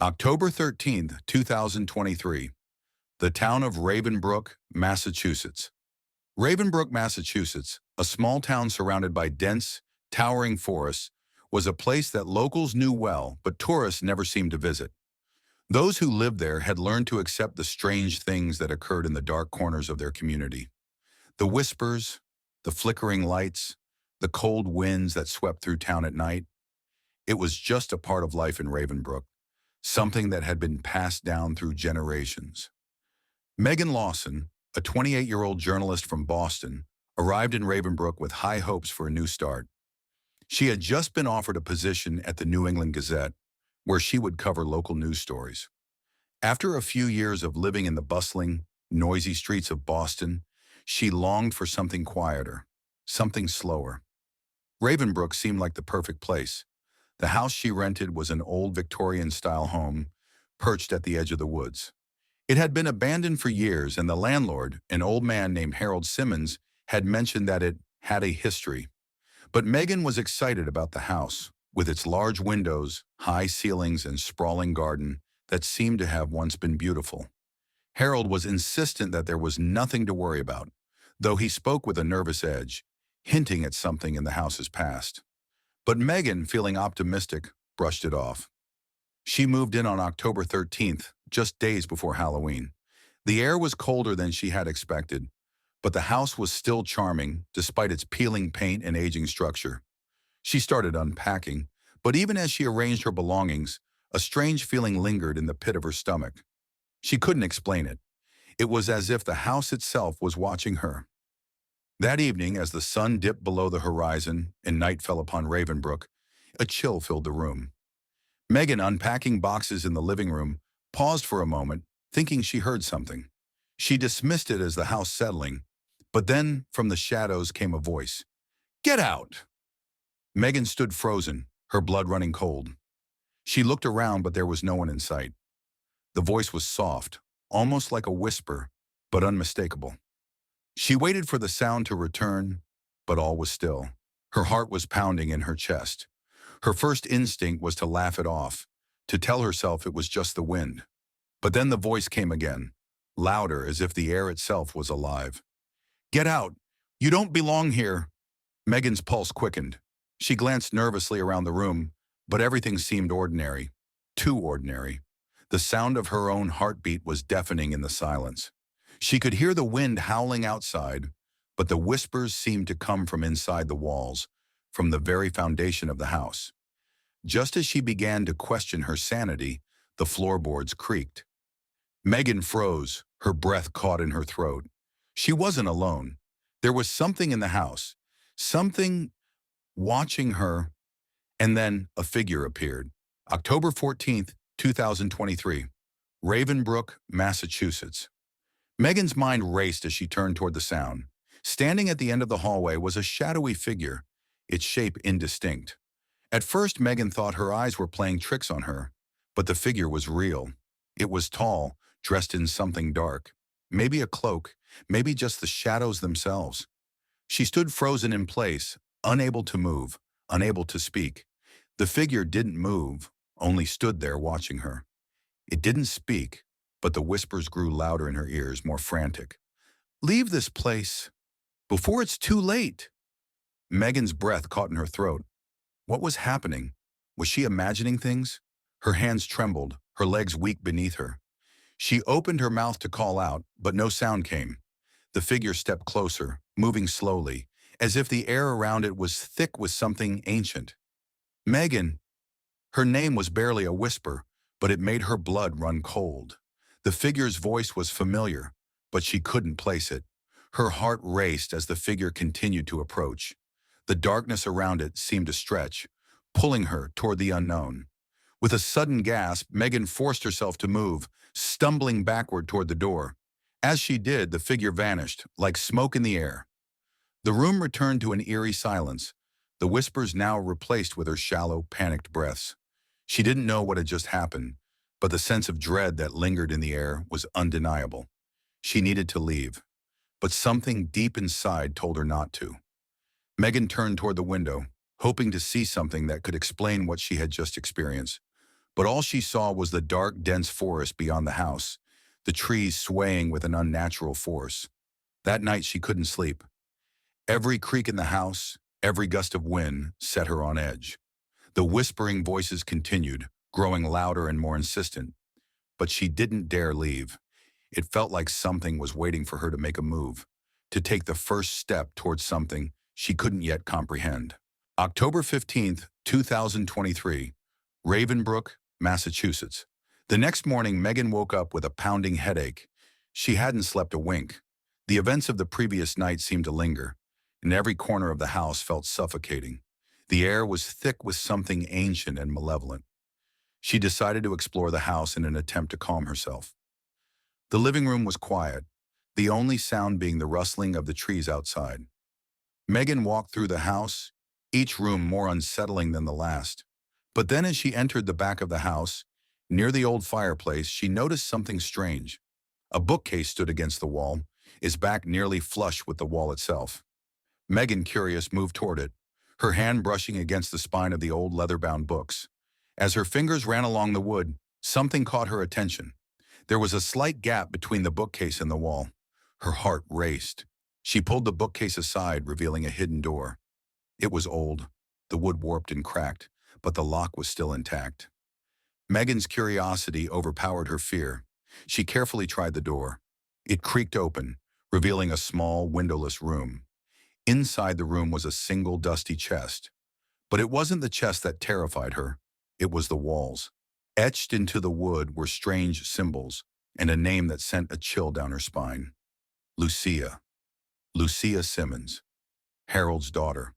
October 13th, 2023. The town of Ravenbrook, Massachusetts. Ravenbrook, Massachusetts, a small town surrounded by dense, towering forests, was a place that locals knew well, but tourists never seemed to visit. Those who lived there had learned to accept the strange things that occurred in the dark corners of their community. The whispers, the flickering lights, the cold winds that swept through town at night. It was just a part of life in Ravenbrook, something that had been passed down through generations. Megan Lawson, a 28-year-old journalist from Boston, arrived in Ravenbrook with high hopes for a new start. She had just been offered a position at the New England Gazette, where she would cover local news stories. After a few years of living in the bustling, noisy streets of Boston, she longed for something quieter, something slower. Ravenbrook seemed like the perfect place. The house she rented was an old Victorian-style home, perched at the edge of the woods. It had been abandoned for years, and the landlord, an old man named Harold Simmons, had mentioned that it had a history. But Megan was excited about the house, with its large windows, high ceilings, and sprawling garden that seemed to have once been beautiful. Harold was insistent that there was nothing to worry about, though he spoke with a nervous edge, hinting at something in the house's past. But Megan, feeling optimistic, brushed it off. She moved in on October 13th, just days before Halloween. The air was colder than she had expected, but the house was still charming despite its peeling paint and aging structure. She started unpacking, but even as she arranged her belongings, a strange feeling lingered in the pit of her stomach. She couldn't explain it. It was as if the house itself was watching her. That evening, as the sun dipped below the horizon and night fell upon Ravenbrook, a chill filled the room. Megan, unpacking boxes in the living room, paused for a moment, thinking she heard something. She dismissed it as the house settling, but then from the shadows came a voice. "Get out!" Megan stood frozen, her blood running cold. She looked around, but there was no one in sight. The voice was soft, almost like a whisper, but unmistakable. She waited for the sound to return, but all was still. Her heart was pounding in her chest. Her first instinct was to laugh it off, to tell herself it was just the wind. But then the voice came again, louder as if the air itself was alive. "Get out! You don't belong here!" Megan's pulse quickened. She glanced nervously around the room, but everything seemed ordinary, too ordinary. The sound of her own heartbeat was deafening in the silence. She could hear the wind howling outside, but the whispers seemed to come from inside the walls, from the very foundation of the house. Just as she began to question her sanity, the floorboards creaked. Megan froze, her breath caught in her throat. She wasn't alone. There was something in the house, something watching her, and then a figure appeared. October 14th, 2023, Ravenbrook, Massachusetts. Megan's mind raced as she turned toward the sound. Standing at the end of the hallway was a shadowy figure, its shape indistinct. At first, Megan thought her eyes were playing tricks on her, but the figure was real. It was tall, dressed in something dark. Maybe a cloak, maybe just the shadows themselves. She stood frozen in place, unable to move, unable to speak. The figure didn't move, only stood there watching her. It didn't speak, but the whispers grew louder in her ears, more frantic. "Leave this place, before it's too late." Megan's breath caught in her throat. What was happening? Was she imagining things? Her hands trembled, her legs weak beneath her. She opened her mouth to call out, but no sound came. The figure stepped closer, moving slowly, as if the air around it was thick with something ancient. "Megan." Her name was barely a whisper, but it made her blood run cold. The figure's voice was familiar, but she couldn't place it. Her heart raced as the figure continued to approach. The darkness around it seemed to stretch, pulling her toward the unknown. With a sudden gasp, Megan forced herself to move, stumbling backward toward the door. As she did, the figure vanished, like smoke in the air. The room returned to an eerie silence, the whispers now replaced with her shallow, panicked breaths. She didn't know what had just happened, but the sense of dread that lingered in the air was undeniable. She needed to leave, but something deep inside told her not to. Megan turned toward the window, hoping to see something that could explain what she had just experienced. But all she saw was the dark, dense forest beyond the house, the trees swaying with an unnatural force. That night she couldn't sleep. Every creak in the house, every gust of wind set her on edge. The whispering voices continued, growing louder and more insistent. But she didn't dare leave. It felt like something was waiting for her to make a move, to take the first step towards something she couldn't yet comprehend. October 15th, 2023, Ravenbrook, Massachusetts. The next morning, Megan woke up with a pounding headache. She hadn't slept a wink. The events of the previous night seemed to linger, and every corner of the house felt suffocating. The air was thick with something ancient and malevolent. She decided to explore the house in an attempt to calm herself. The living room was quiet, the only sound being the rustling of the trees outside. Megan walked through the house, each room more unsettling than the last. But then as she entered the back of the house, near the old fireplace, she noticed something strange. A bookcase stood against the wall, its back nearly flush with the wall itself. Megan, curious, moved toward it, her hand brushing against the spine of the old leather-bound books. As her fingers ran along the wood, something caught her attention. There was a slight gap between the bookcase and the wall. Her heart raced. She pulled the bookcase aside, revealing a hidden door. It was old, the wood warped and cracked, but the lock was still intact. Megan's curiosity overpowered her fear. She carefully tried the door. It creaked open, revealing a small, windowless room. Inside the room was a single dusty chest. But it wasn't the chest that terrified her. It was the walls. Etched into the wood were strange symbols and a name that sent a chill down her spine. Lucia. Lucia Simmons, Harold's daughter.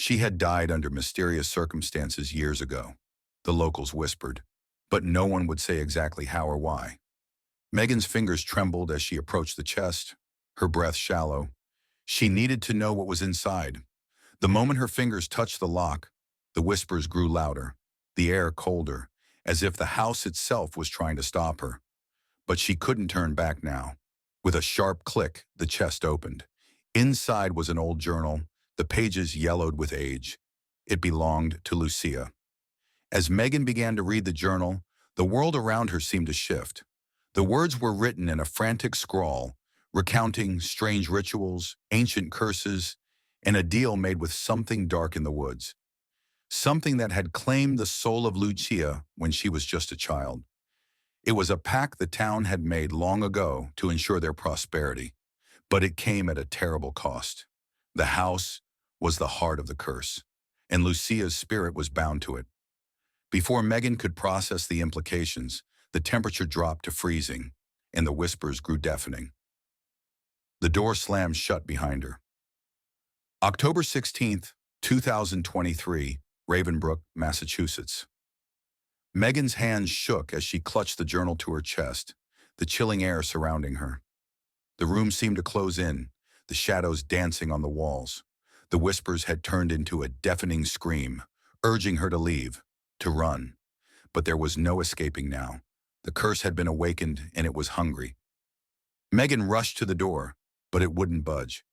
She had died under mysterious circumstances years ago, the locals whispered, but no one would say exactly how or why. Megan's fingers trembled as she approached the chest, her breath shallow. She needed to know what was inside. The moment her fingers touched the lock, the whispers grew louder, the air colder, as if the house itself was trying to stop her. But she couldn't turn back now. With a sharp click, the chest opened. Inside was an old journal, the pages yellowed with age. It belonged to Lucia. As Megan began to read the journal, the world around her seemed to shift. The words were written in a frantic scrawl, recounting strange rituals, ancient curses, and a deal made with something dark in the woods. Something that had claimed the soul of Lucia when she was just a child. It was a pact the town had made long ago to ensure their prosperity, but it came at a terrible cost. The house was the heart of the curse, and Lucia's spirit was bound to it. Before Megan could process the implications, the temperature dropped to freezing, and the whispers grew deafening. The door slammed shut behind her. October 16th, 2023, Ravenbrook, Massachusetts. Megan's hands shook as she clutched the journal to her chest, the chilling air surrounding her. The room seemed to close in, the shadows dancing on the walls. The whispers had turned into a deafening scream, urging her to leave, to run. But there was no escaping now. The curse had been awakened, and it was hungry. Megan rushed to the door, but it wouldn't budge.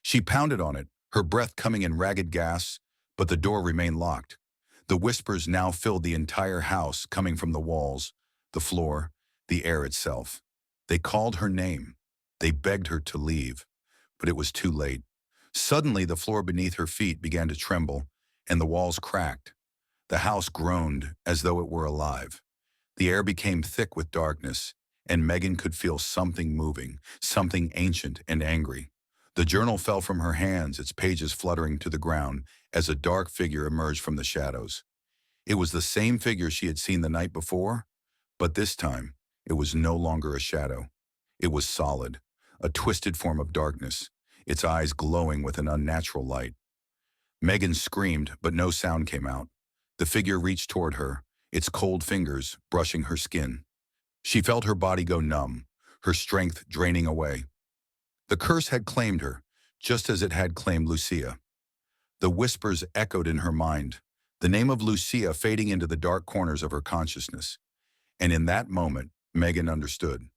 She pounded on it, her breath coming in ragged gasps, but the door remained locked. The whispers now filled the entire house, coming from the walls, the floor, the air itself. They called her name. They begged her to leave, but it was too late. Suddenly, the floor beneath her feet began to tremble, and the walls cracked. The house groaned as though it were alive. The air became thick with darkness, and Megan could feel something moving, something ancient and angry. The journal fell from her hands, its pages fluttering to the ground as a dark figure emerged from the shadows. It was the same figure she had seen the night before, but this time it was no longer a shadow. It was solid, a twisted form of darkness, its eyes glowing with an unnatural light. Megan screamed, but no sound came out. The figure reached toward her, its cold fingers brushing her skin. She felt her body go numb, her strength draining away. The curse had claimed her, just as it had claimed Lucia. The whispers echoed in her mind, the name of Lucia fading into the dark corners of her consciousness. And in that moment, Megan understood.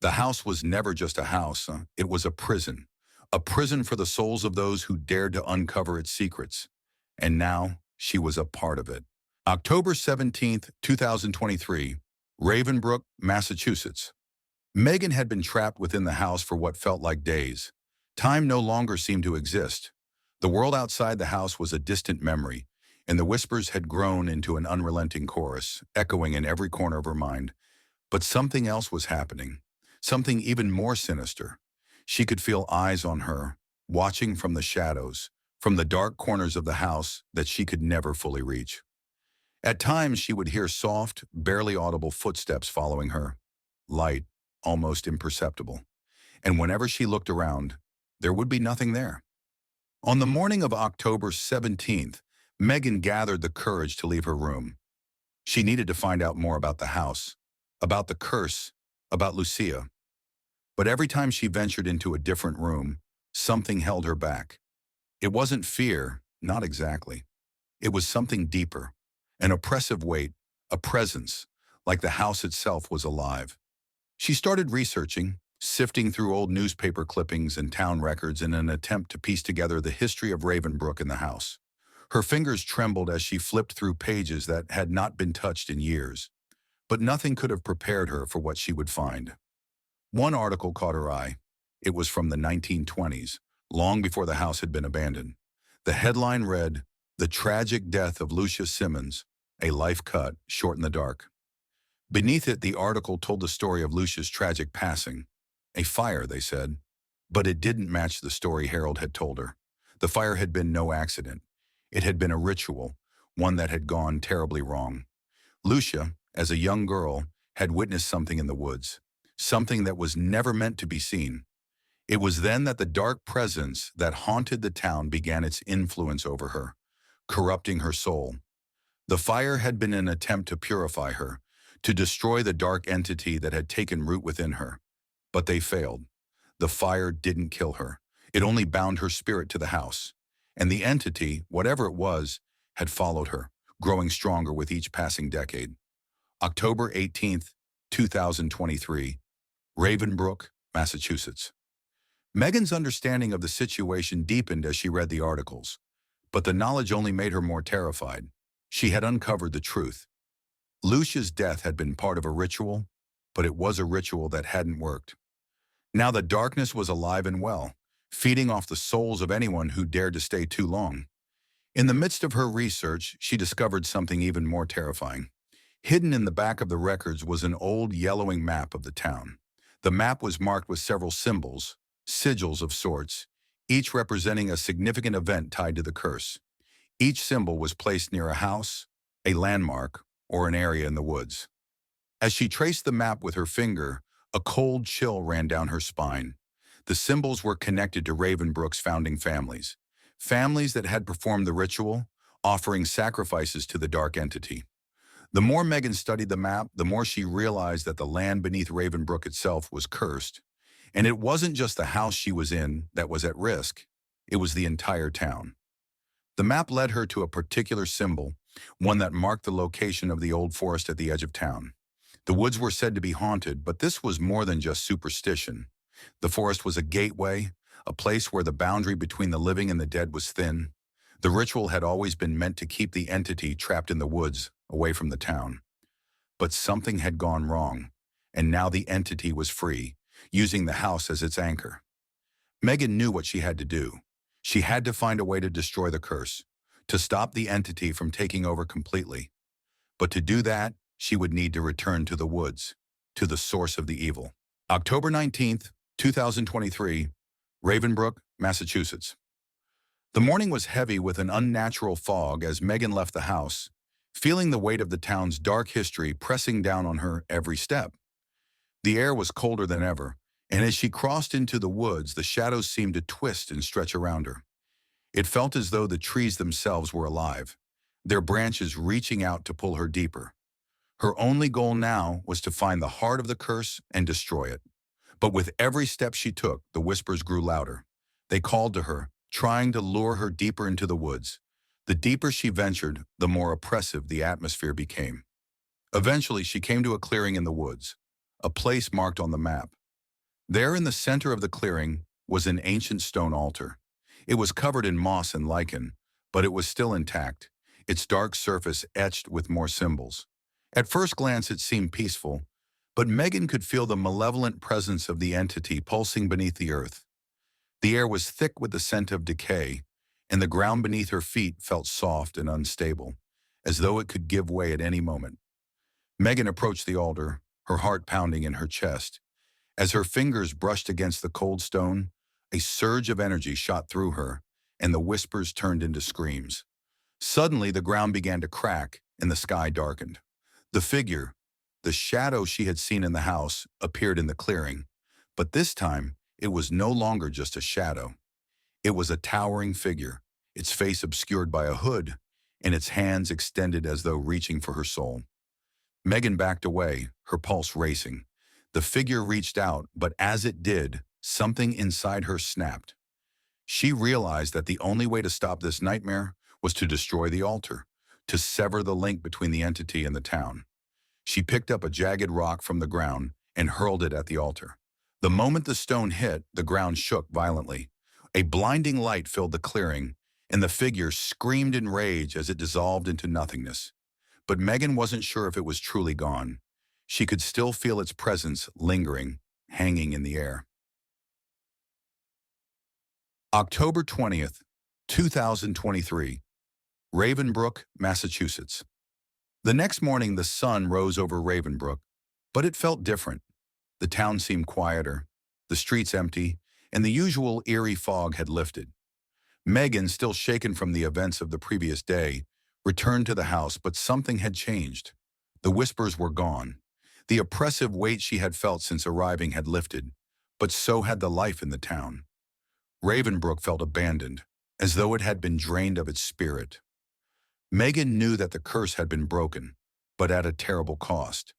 The house was never just a house, it was a prison for the souls of those who dared to uncover its secrets. And now, she was a part of it. October 17th, 2023, Ravenbrook, Massachusetts. Megan had been trapped within the house for what felt like days. Time no longer seemed to exist. The world outside the house was a distant memory, and the whispers had grown into an unrelenting chorus, echoing in every corner of her mind. But something else was happening, something even more sinister. She could feel eyes on her, watching from the shadows, from the dark corners of the house that she could never fully reach. At times she would hear soft, barely audible footsteps following her, light, almost imperceptible. And whenever she looked around, there would be nothing there. On the morning of October 17th, Megan gathered the courage to leave her room. She needed to find out more about the house, about the curse, about Lucia. But every time she ventured into a different room, something held her back. It wasn't fear, not exactly. It was something deeper, an oppressive weight, a presence, like the house itself was alive. She started researching, sifting through old newspaper clippings and town records in an attempt to piece together the history of Ravenbrook and the house. Her fingers trembled as she flipped through pages that had not been touched in years. But nothing could have prepared her for what she would find. One article caught her eye. It was from the 1920s, long before the house had been abandoned. The headline read, "The Tragic Death of Lucia Simmons, a Life Cut Short in the Dark." Beneath it, the article told the story of Lucia's tragic passing. A fire, they said. But it didn't match the story Harold had told her. The fire had been no accident. It had been a ritual, one that had gone terribly wrong. Lucia, as a young girl, had witnessed something in the woods, something that was never meant to be seen. It was then that the dark presence that haunted the town began its influence over her, corrupting her soul. The fire had been an attempt to purify her, to destroy the dark entity that had taken root within her. But they failed. The fire didn't kill her. It only bound her spirit to the house. And the entity, whatever it was, had followed her, growing stronger with each passing decade. October 18th, 2023, Ravenbrook, Massachusetts. Megan's understanding of the situation deepened as she read the articles, but the knowledge only made her more terrified. She had uncovered the truth. Lucia's death had been part of a ritual, but it was a ritual that hadn't worked. Now the darkness was alive and well, feeding off the souls of anyone who dared to stay too long. In the midst of her research, she discovered something even more terrifying. Hidden in the back of the records was an old yellowing map of the town. The map was marked with several symbols, sigils of sorts, each representing a significant event tied to the curse. Each symbol was placed near a house, a landmark, or an area in the woods. As she traced the map with her finger, a cold chill ran down her spine. The symbols were connected to Ravenbrook's founding families, families that had performed the ritual, offering sacrifices to the dark entity. The more Megan studied the map, the more she realized that the land beneath Ravenbrook itself was cursed. And it wasn't just the house she was in that was at risk, it was the entire town. The map led her to a particular symbol, one that marked the location of the old forest at the edge of town. The woods were said to be haunted, but this was more than just superstition. The forest was a gateway, a place where the boundary between the living and the dead was thin. The ritual had always been meant to keep the entity trapped in the woods, away from the town. But something had gone wrong, and now the entity was free, using the house as its anchor. Megan knew what she had to do. She had to find a way to destroy the curse, to stop the entity from taking over completely. But to do that, she would need to return to the woods, to the source of the evil. October 19th, 2023, Ravenbrook, Massachusetts. The morning was heavy with an unnatural fog as Megan left the house, feeling the weight of the town's dark history pressing down on her every step. The air was colder than ever, and as she crossed into the woods, the shadows seemed to twist and stretch around her. It felt as though the trees themselves were alive, their branches reaching out to pull her deeper. Her only goal now was to find the heart of the curse and destroy it. But with every step she took, the whispers grew louder. They called to her, trying to lure her deeper into the woods. The deeper she ventured, the more oppressive the atmosphere became. Eventually, she came to a clearing in the woods, a place marked on the map. There in the center of the clearing was an ancient stone altar. It was covered in moss and lichen, but it was still intact, its dark surface etched with more symbols. At first glance, it seemed peaceful, but Megan could feel the malevolent presence of the entity pulsing beneath the earth. The air was thick with the scent of decay, and the ground beneath her feet felt soft and unstable, as though it could give way at any moment. Megan approached the altar, her heart pounding in her chest. As her fingers brushed against the cold stone, a surge of energy shot through her, and the whispers turned into screams. Suddenly, the ground began to crack, and the sky darkened. The figure, the shadow she had seen in the house, appeared in the clearing, but this time, it was no longer just a shadow. It was a towering figure, its face obscured by a hood, and its hands extended as though reaching for her soul. Megan backed away, her pulse racing. The figure reached out, but as it did, something inside her snapped. She realized that the only way to stop this nightmare was to destroy the altar, to sever the link between the entity and the town. She picked up a jagged rock from the ground and hurled it at the altar. The moment the stone hit, the ground shook violently. A blinding light filled the clearing, and the figure screamed in rage as it dissolved into nothingness. But Megan wasn't sure if it was truly gone. She could still feel its presence lingering, hanging in the air. October 20th, 2023, Ravenbrook, Massachusetts. The next morning, the sun rose over Ravenbrook, but it felt different. The town seemed quieter, the streets empty, and the usual eerie fog had lifted. Megan, still shaken from the events of the previous day, returned to the house, but something had changed. The whispers were gone. The oppressive weight she had felt since arriving had lifted, but so had the life in the town. Ravenbrook felt abandoned, as though it had been drained of its spirit. Megan knew that the curse had been broken, but at a terrible cost.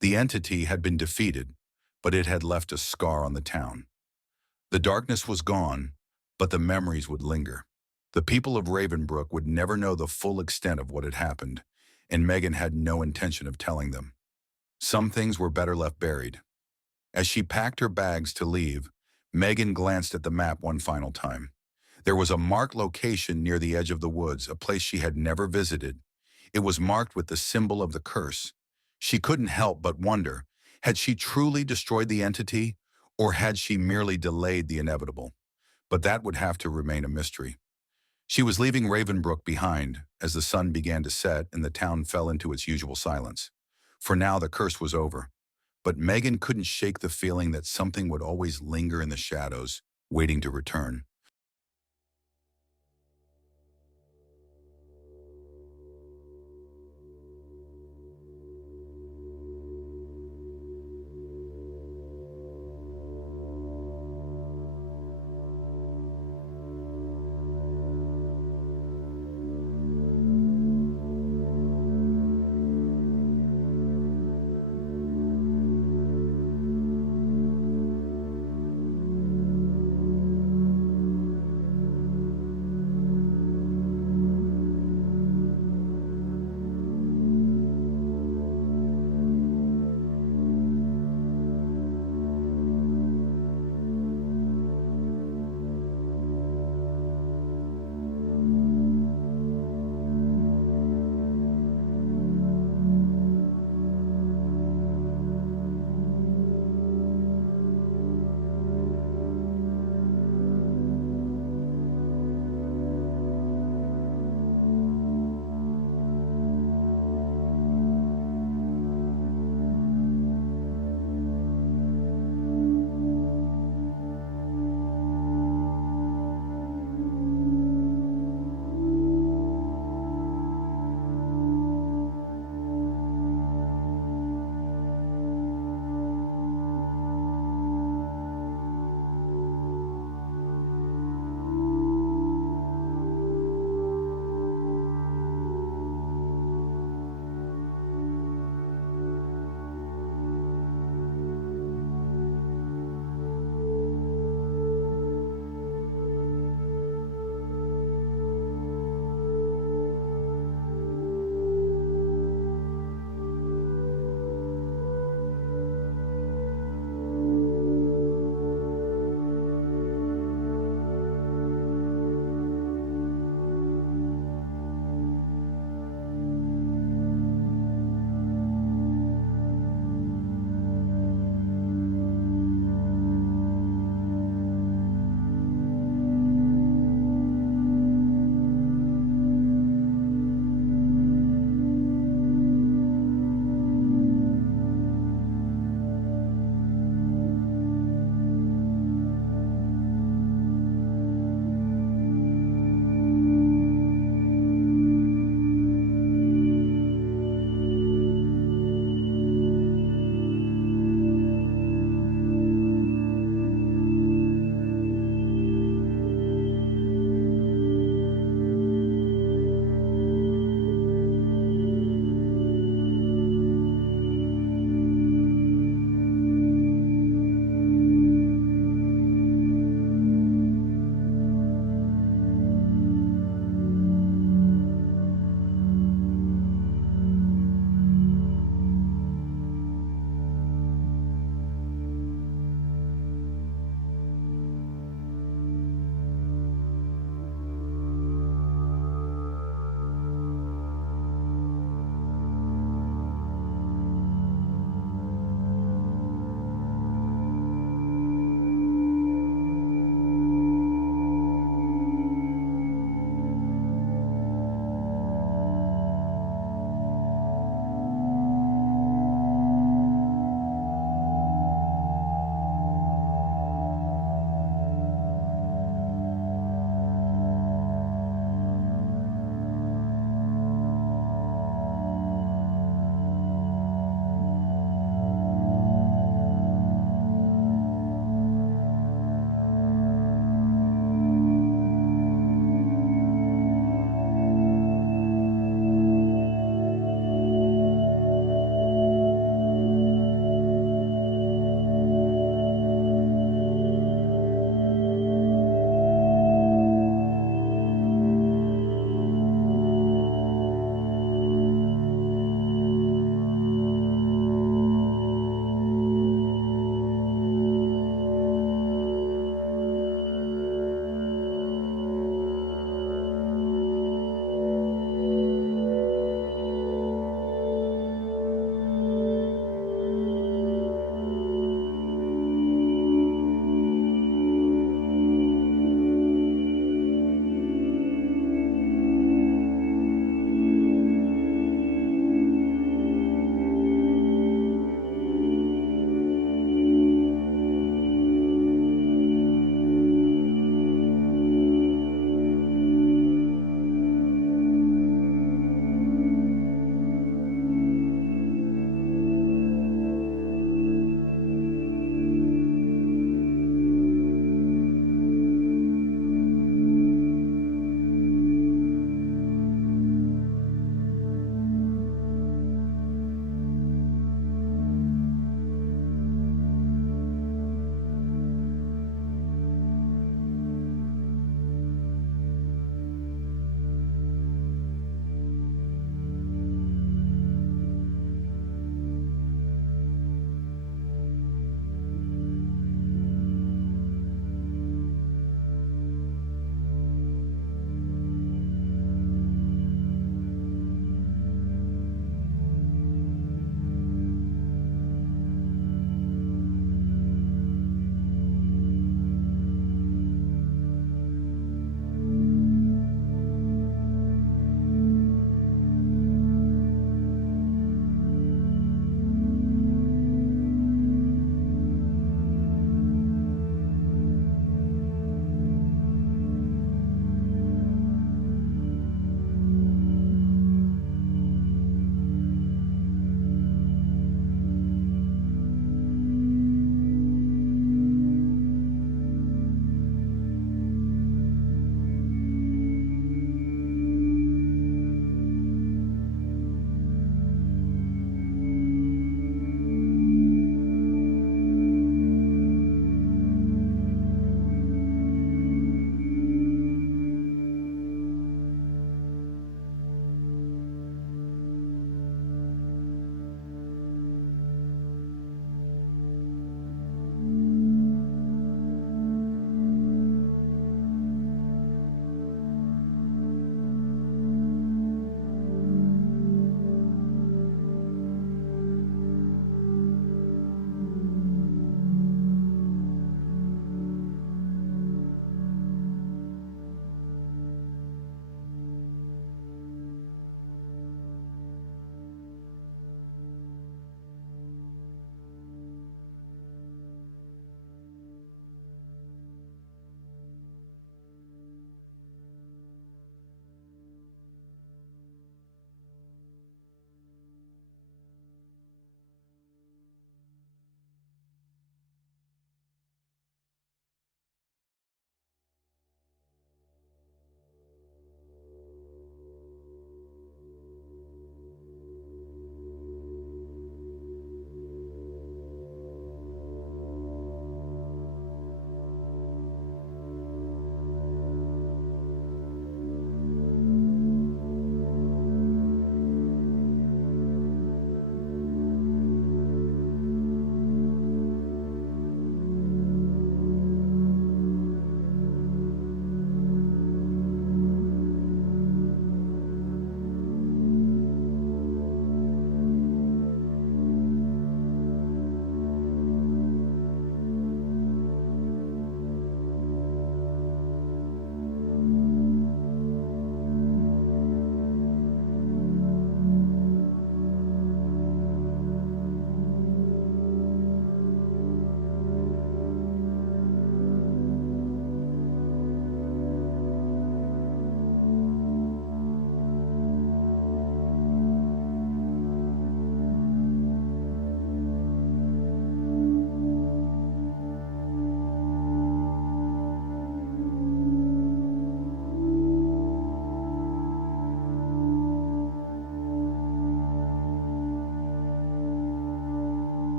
The entity had been defeated, but it had left a scar on the town. The darkness was gone, but the memories would linger. The people of Ravenbrook would never know the full extent of what had happened, and Megan had no intention of telling them. Some things were better left buried. As she packed her bags to leave, Megan glanced at the map one final time. There was a marked location near the edge of the woods, a place she had never visited. It was marked with the symbol of the curse. She couldn't help but wonder, had she truly destroyed the entity, or had she merely delayed the inevitable? But that would have to remain a mystery. She was leaving Ravenbrook behind as the sun began to set and the town fell into its usual silence. For now, the curse was over. But Megan couldn't shake the feeling that something would always linger in the shadows, waiting to return.